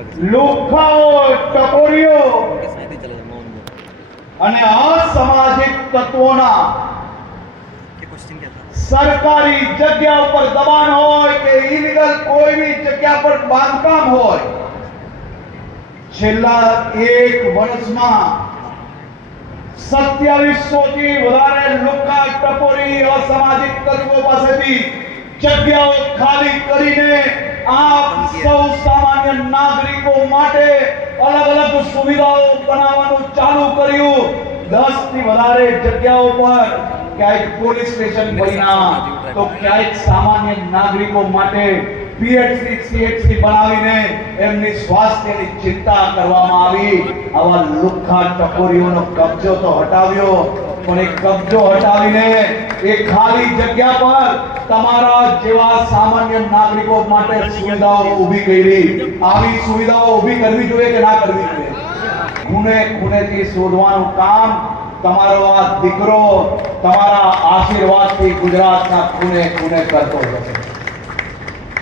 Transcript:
લુખ્ખાઓ, ટકોરીઓ અને અસામાજિક તત્વોના સરકારી જગ્યા ઉપર દબાણ હોય કે ઇલીગલ કોઈ બી જગ્યા પર બાંધકામ હોય, છેલ્લા 1 વર્ષમાં 2700 થી વધારે લુખ્ખા, ટકોરી, અસામાજિક તત્વો પાસેથી જગ્યાઓ ખાલી કરીને આપ સૌ સામાન્ય નાગરિકો માટે અલગ અલગ સુવિધાઓ બનાવવાનું ચાલુ કર્યું। 10 થી વધારે જગ્યાઓ પર ક્યાંક પોલીસ સ્ટેશન બન્યા તો ક્યાંક સામાન્ય નાગરિકો માટે પીએચસી, સીએચસી બનાવીને એમની સ્વાસ્થ્યની ચિંતા કરવામાં આવી। આવા લુખ્ખા, ટકોરીઓનો કબજો તો હટાવ્યો, પણ એ કબજો હટાવીને એ ખાલી જગ્યા પર તમારા જેવા સામાન્ય નાગરિકો માટે સુવિધાઓ ઊભી કરી। આવી સુવિધાઓ ઊભી કરવી જોઈએ કે ના કરવી જોઈએ? ખૂણે ખૂણેથી શોધવાનું કામ તમારો આ દીકરો તમારા આશીર્વાદથી ગુજરાતના ખૂણે ખૂણે કરતો જશે।